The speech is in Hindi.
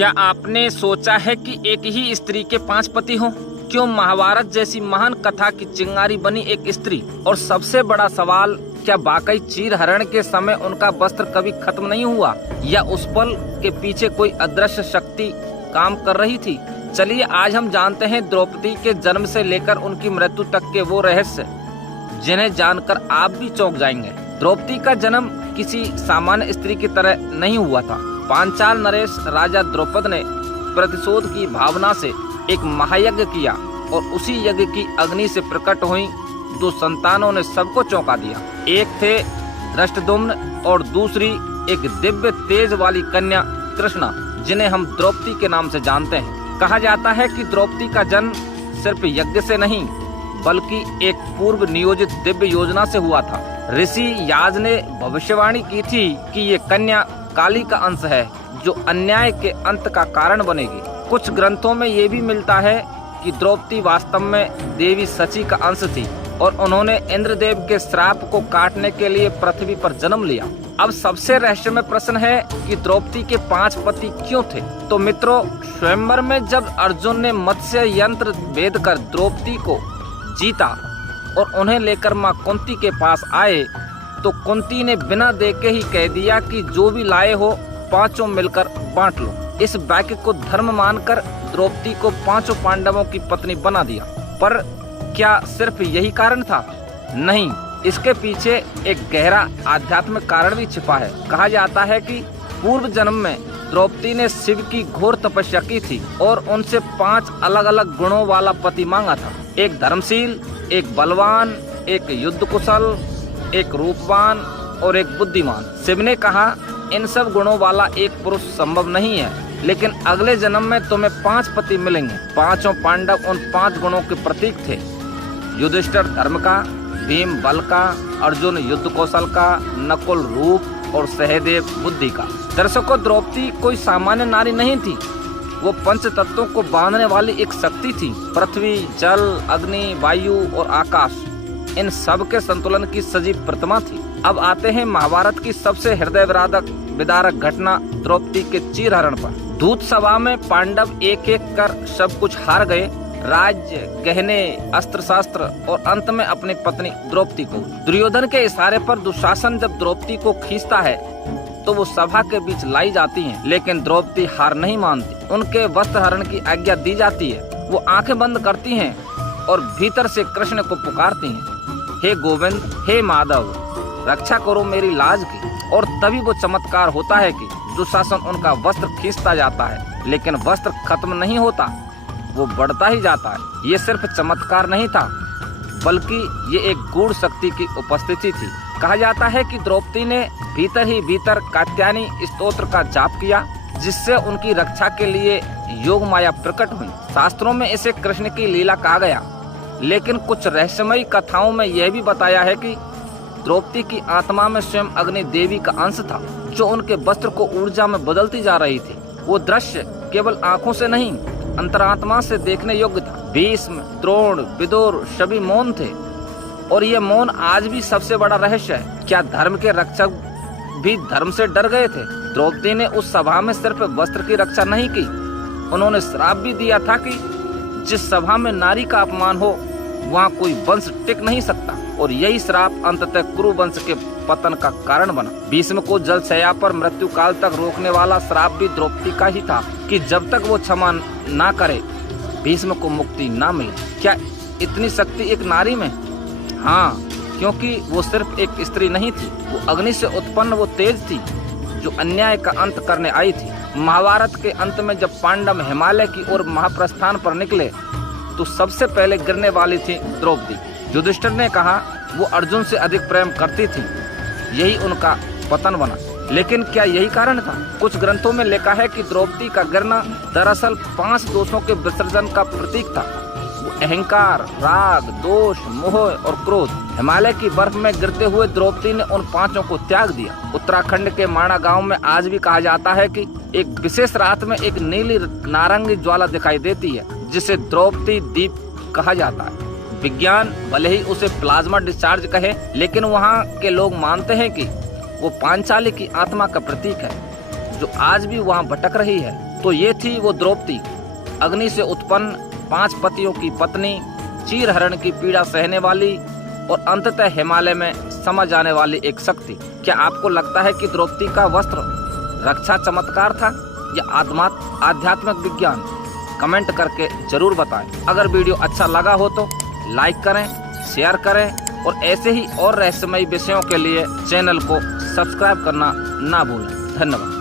क्या आपने सोचा है कि एक ही स्त्री के 5 पति हों? क्यों महाभारत जैसी महान कथा की चिंगारी बनी एक स्त्री? और सबसे बड़ा सवाल, क्या वाकई चीरहरण के समय उनका वस्त्र कभी खत्म नहीं हुआ, या उस पल के पीछे कोई अदृश्य शक्ति काम कर रही थी? चलिए आज हम जानते हैं द्रौपदी के जन्म से लेकर उनकी मृत्यु तक के वो रहस्य, जिन्हें जानकर आप भी चौंक जाएंगे। द्रौपदी का जन्म किसी सामान्य स्त्री की तरह नहीं हुआ था। पांचाल नरेश राजा द्रौपद ने प्रतिशोध की भावना से एक महायज्ञ किया और उसी यज्ञ की अग्नि से प्रकट हुई 2 संतानों ने सबको चौंका दिया। एक थे धृष्टद्युम्न और दूसरी एक दिव्य तेज वाली कन्या कृष्णा, जिन्हें हम द्रौपदी के नाम से जानते हैं। कहा जाता है कि द्रौपदी का जन्म सिर्फ यज्ञ से नहीं बल्कि एक पूर्व नियोजित दिव्य योजना से हुआ था। ऋषि याज ने भविष्यवाणी की थी कि ये कन्या काली का अंश है जो अन्याय के अंत का कारण बनेगी। कुछ ग्रंथों में ये भी मिलता है कि द्रौपदी वास्तव में देवी शची का अंश थी और उन्होंने इंद्रदेव के श्राप को काटने के लिए पृथ्वी पर जन्म लिया। अब सबसे रहस्यमय प्रश्न है कि द्रौपदी के 5 पति क्यों थे? तो मित्रों, स्वयंवर में जब अर्जुन ने मत्स्य यंत्र भेद कर द्रौपदी को जीता और उन्हें लेकर मां कुंती के पास आए, तो कुंती ने बिना देखे ही कह दिया कि जो भी लाए हो 5 मिलकर बांट लो। इस वाक्य को धर्म मानकर द्रौपदी को 5 पांडवों की पत्नी बना दिया। पर क्या सिर्फ यही कारण था? नहीं, इसके पीछे एक गहरा आध्यात्मिक कारण भी छिपा है। कहा जाता है कि पूर्व जन्म में द्रौपदी ने शिव की घोर तपस्या की थी और उनसे 5 अलग अलग गुणों वाला पति मांगा था। एक धर्मशील, एक बलवान, एक युद्ध कुशल, एक रूपवान और एक बुद्धिमान। शिव ने कहा, इन सब गुणों वाला एक पुरुष संभव नहीं है, लेकिन अगले जन्म में तुम्हें 5 पति मिलेंगे। 5 पांडव उन 5 गुणों के प्रतीक थे। युधिष्ठिर धर्म का, भीम बल का, अर्जुन युद्ध कौशल का, नकुल रूप और सहदेव बुद्धि का। दर्शकों, द्रौपदी कोई सामान्य नारी नहीं थी। वो 5 तत्वों को बांधने वाली एक शक्ति थी। पृथ्वी, जल, अग्नि, वायु और आकाश, इन सब के संतुलन की सजीव प्रतिमा थी। अब आते हैं महाभारत की सबसे हृदय विदारक घटना, द्रौपदी के चीरहरण पर। दूत सभा में पांडव एक एक कर सब कुछ हार गए, राज्य, गहने, अस्त्र शस्त्र और अंत में अपनी पत्नी द्रौपदी को। दुर्योधन के इशारे पर दुशासन जब द्रौपदी को खींचता है तो वो सभा के बीच लाई जाती हैं, लेकिन द्रौपदी हार नहीं मानती। उनके वस्त्र हरण की आज्ञा दी जाती है। वो आंखें बंद करती हैं और भीतर से कृष्ण को पुकारती हैं, हे गोविंद, हे माधव, रक्षा करो मेरी लाज की। और तभी वो चमत्कार होता है कि दुशासन उनका वस्त्र खींचता जाता है, लेकिन वस्त्र खत्म नहीं होता, वो बढ़ता ही जाता है। ये सिर्फ चमत्कार नहीं था, बल्कि ये एक गूढ़ शक्ति की उपस्थिति थी। कहा जाता है कि द्रौपदी ने भीतर ही भीतर कात्यायनी स्तोत्र का जाप किया, जिससे उनकी रक्षा के लिए योग माया प्रकट हुई। शास्त्रों में इसे कृष्ण की लीला कहा गया, लेकिन कुछ रहस्यमयी कथाओं में यह भी बताया है कि द्रौपदी की आत्मा में स्वयं अग्नि देवी का अंश था, जो उनके वस्त्र को ऊर्जा में बदलती जा रही थी। वो दृश्य केवल आंखों से नहीं, अंतरात्मा से देखने योग्य था। भीष्म, द्रोण, विदुर सभी मौन थे, और ये मौन आज भी सबसे बड़ा रहस्य है। क्या धर्म के रक्षक भी धर्म से डर गए थे? द्रौपदी ने उस सभा में सिर्फ वस्त्र की रक्षा नहीं की, उन्होंने श्राप भी दिया था कि जिस सभा में नारी का अपमान हो वहाँ कोई वंश टिक नहीं सकता। और यही श्राप अंततः कुरु वंश के पतन का कारण बना। भीष्म को जल शैया पर मृत्यु काल तक रोकने वाला श्राप भी द्रौपदी का ही था कि जब तक वो क्षमा ना करे भीष्म को मुक्ति ना मिले। क्या इतनी शक्ति एक नारी में? हाँ, क्योंकि वो सिर्फ एक स्त्री नहीं थी, वो अग्नि से उत्पन्न वो तेज थी जो अन्याय का अंत करने आई थी। महाभारत के अंत में जब पांडव हिमालय की ओर महाप्रस्थान पर निकले तो सबसे पहले गिरने वाली थी द्रौपदी। युधिष्ठिर ने कहा वो अर्जुन से अधिक प्रेम करती थी, यही उनका पतन बना। लेकिन क्या यही कारण था? कुछ ग्रंथों में लिखा है कि द्रौपदी का गिरना दरअसल 5 दोषों के विसर्जन का प्रतीक था। वो अहंकार, राग, दोष, मोह और क्रोध। हिमालय की बर्फ में गिरते हुए द्रौपदी ने उन 5 को त्याग दिया। उत्तराखंड के माणा गांव में आज भी कहा जाता है कि एक विशेष रात में एक नीली नारंगी ज्वाला दिखाई देती है, जिसे द्रौपदी दीप कहा जाता है। विज्ञान भले ही उसे प्लाज्मा डिस्चार्ज कहे, लेकिन वहाँ के लोग मानते हैं कि वो पांचाली की आत्मा का प्रतीक है, जो आज भी वहाँ भटक रही है। तो ये थी वो द्रौपदी, अग्नि से उत्पन्न 5 पतियों की पत्नी, चीरहरण की पीड़ा सहने वाली और अंततः हिमालय में समा जाने वाली एक शक्ति। क्या आपको लगता है कि द्रौपदी का वस्त्र रक्षा चमत्कार था या आध्यात्मिक विज्ञान? कमेंट करके जरूर बताएं। अगर वीडियो अच्छा लगा हो तो लाइक करें, शेयर करें और ऐसे ही और रहस्यमयी विषयों के लिए चैनल को सब्सक्राइब करना ना भूलें। धन्यवाद।